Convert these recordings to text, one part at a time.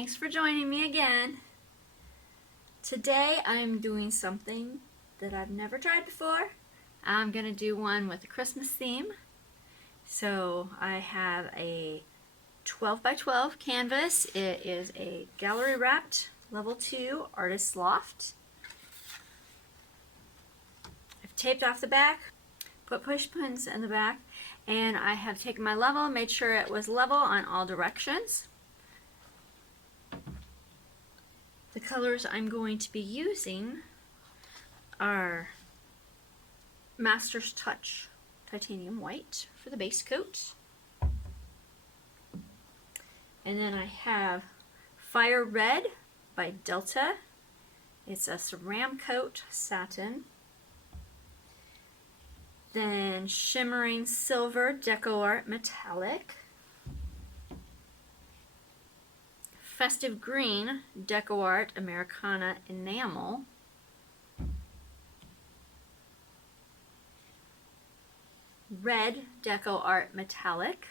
Thanks for joining me again. Today I'm doing something that I've never tried before. I'm going to do one with a Christmas theme. So I have a 12 by 12 canvas. It is a gallery wrapped level 2 artist loft. I've taped off the back, put push pins in the back, and I have taken my level, made sure it was level on all directions. The colors I'm going to be using are Master's Touch Titanium White for the base coat. And then I have Fire Red by Delta. It's a Ceramcoat Satin. Then Shimmering Silver DecoArt Metallic. Festive Green DecoArt Americana Enamel. Red DecoArt Metallic.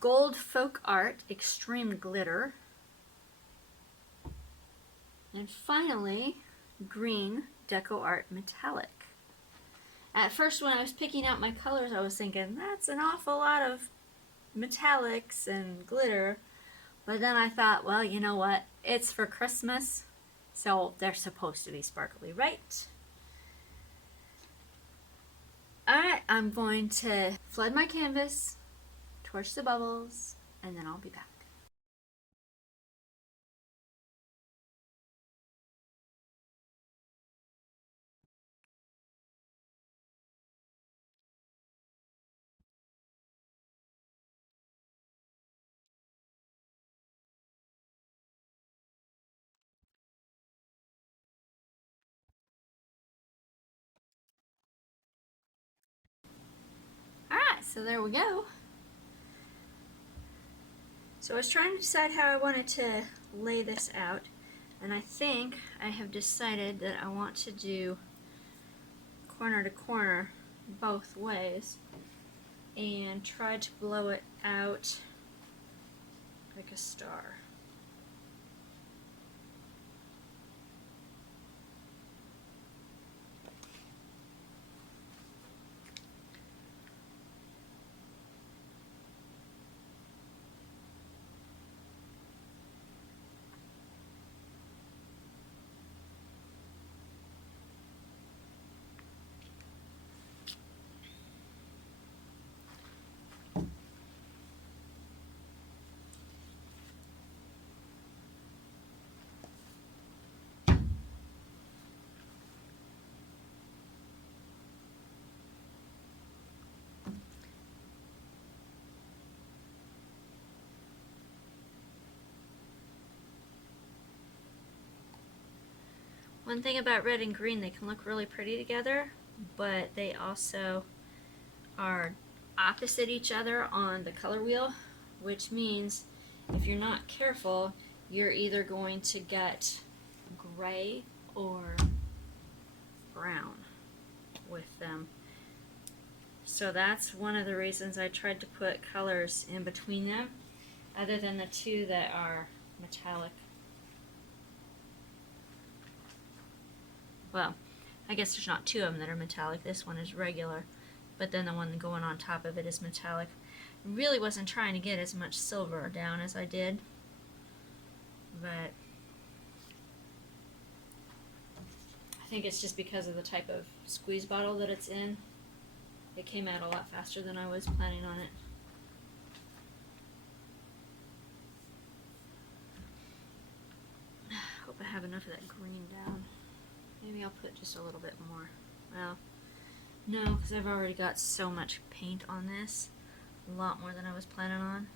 Gold FolkArt Extreme Glitter. And finally, Green DecoArt Metallic. At first, when I was picking out my colors, I was thinking, that's an awful lot of metallics and glitter. But then I thought, well, you know what? It's for Christmas, so they're supposed to be sparkly, right? Alright, I'm going to flood my canvas, torch the bubbles, and then I'll be back. Alright, so there we go. So I was trying to decide how I wanted to lay this out, and I think I have decided that I want to do corner to corner both ways and try to blow it out like a star. One thing about red and green, they can look really pretty together, but they also are opposite each other on the color wheel, which means if you're not careful, you're either going to get gray or brown with them. So that's one of the reasons I tried to put colors in between them, other than the two that are metallic. Well, I guess there's not two of them that are metallic. This one is regular, but then the one going on top of it is metallic. I really wasn't trying to get as much silver down as I did, but I think it's just because of the type of squeeze bottle that it's in. It came out a lot faster than I was planning on it. Hope I have enough of that green down. Maybe I'll put just a little bit more. Well, no, because I've already got so much paint on this. A lot more than I was planning on.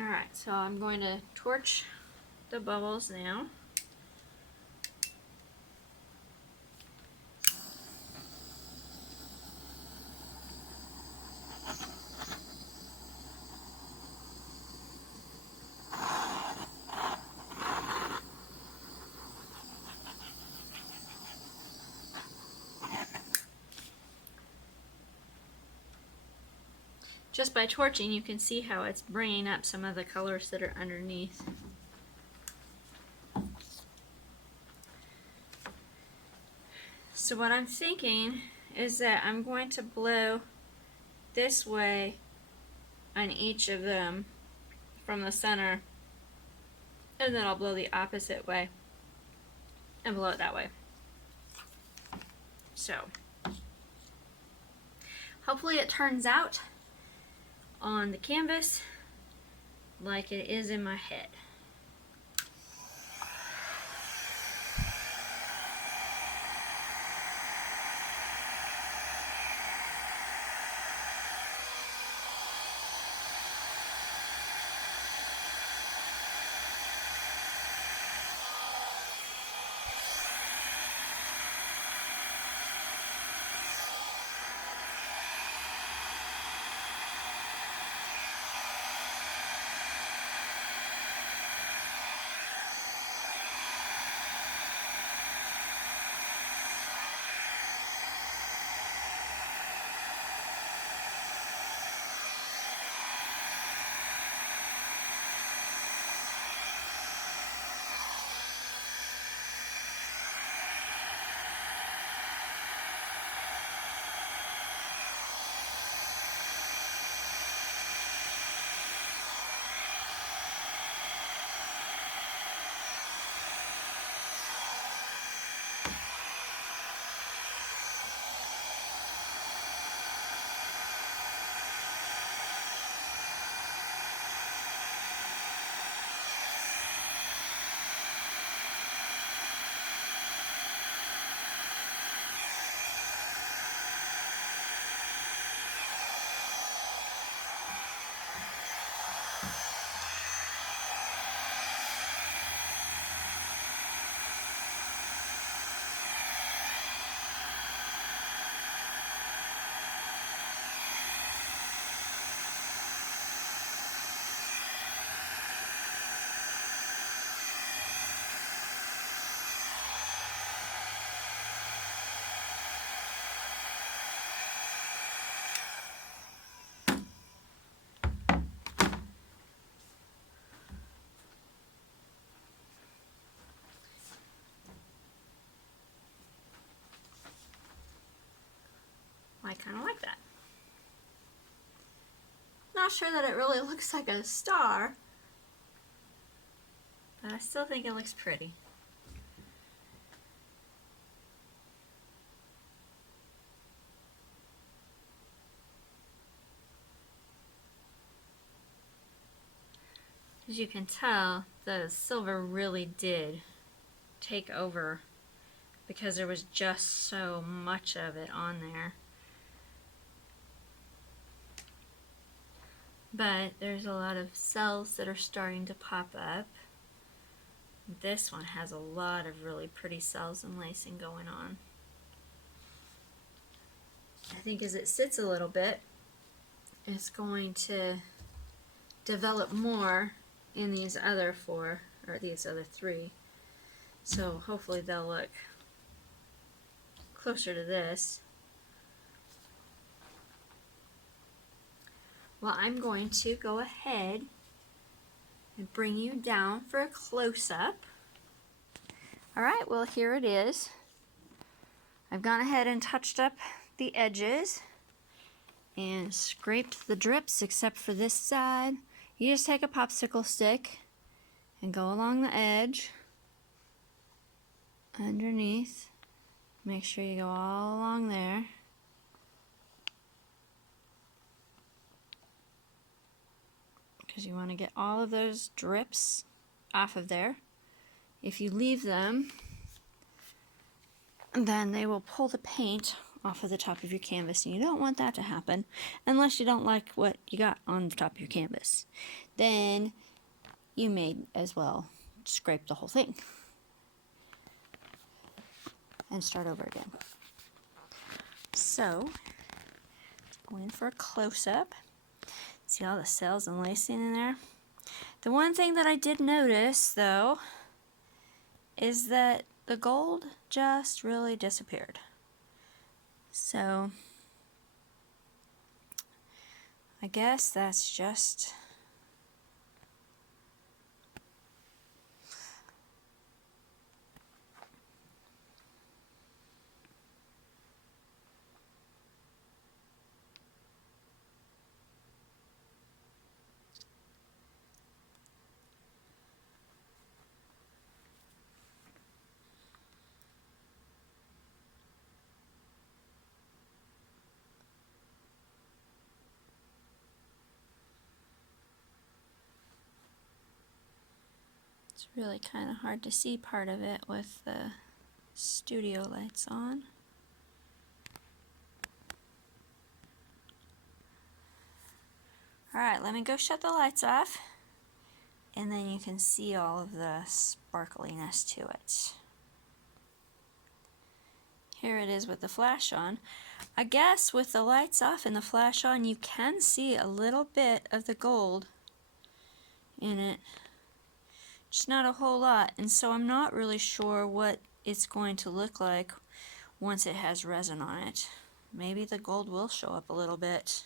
Alright, so I'm going to torch the bubbles now. Just by torching, you can see how it's bringing up some of the colors that are underneath. So what I'm thinking is that I'm going to blow this way on each of them from the center, and then I'll blow the opposite way and blow it that way. So hopefully it turns out on the canvas like it is in my head. I kind of like that. Not sure that it really looks like a star, but I still think it looks pretty. As you can tell, the silver really did take over because there was just so much of it on there. But there's a lot of cells that are starting to pop up. This one has a lot of really pretty cells and lacing going on. I think as it sits a little bit, it's going to develop more in these other four, or these other three. So hopefully they'll look closer to this. Well, I'm going to go ahead and bring you down for a close-up. Alright, well here it is. I've gone ahead and touched up the edges and scraped the drips except for this side. You just take a popsicle stick and go along the edge underneath. Make sure you go all along there. Because you want to get all of those drips off of there. If you leave them, then they will pull the paint off of the top of your canvas, and you don't want that to happen unless you don't like what you got on the top of your canvas. Then you may as well scrape the whole thing and start over again. So, going for a close-up. See all the cells and lacing in there? The one thing that I did notice, though, is that the gold just really disappeared. So, I guess that's just it's really kind of hard to see part of it with the studio lights on. Alright, let me go shut the lights off, and then you can see all of the sparkliness to it. Here it is with the flash on. I guess with the lights off and the flash on, you can see a little bit of the gold in it. Just not a whole lot, and so I'm not really sure what it's going to look like once it has resin on it. Maybe the gold will show up a little bit.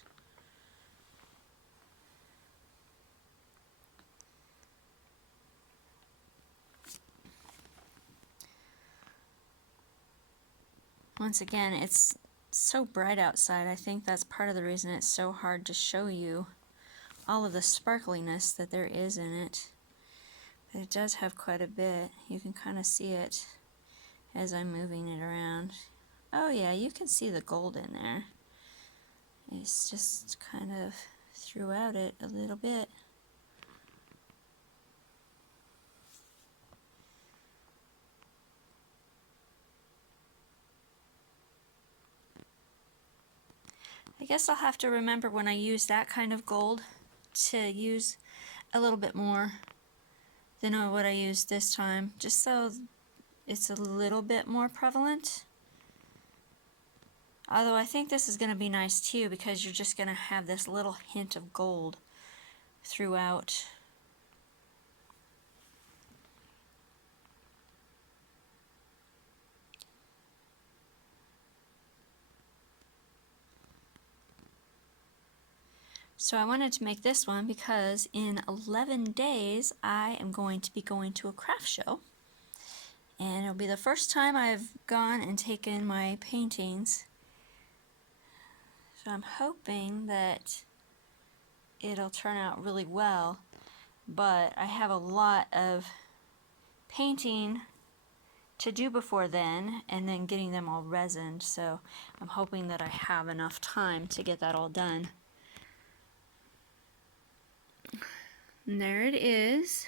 Once again, it's so bright outside. I think that's part of the reason it's so hard to show you all of the sparkliness that there is in it. But it does have quite a bit. You can kind of see it as I'm moving it around. Oh yeah, you can see the gold in there. It's just kind of throughout it a little bit. I guess I'll have to remember when I use that kind of gold to use a little bit more than what I used this time, just so it's a little bit more prevalent. Although I think this is going to be nice too, because you're just going to have this little hint of gold throughout. So I wanted to make this one because in 11 days I am going to be going to a craft show, and it'll be the first time I've gone and taken my paintings. So I'm hoping that it'll turn out really well, but I have a lot of painting to do before then, and then getting them all resined, so I'm hoping that I have enough time to get that all done. And there it is.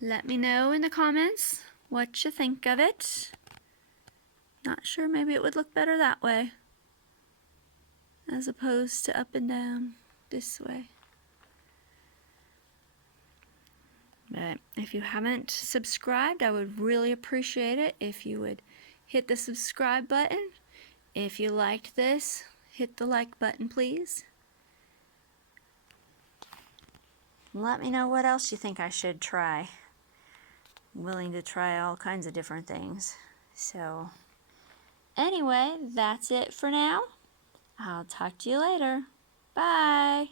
Let me know in the comments what you think of it. Not sure, maybe it would look better that way as opposed to up and down this way. But if you haven't subscribed, I would really appreciate it if you would hit the subscribe button. If you liked this, hit the like button, please. Let me know what else you think I should try. I'm willing to try all kinds of different things. So, anyway, that's it for now. I'll talk to you later. Bye!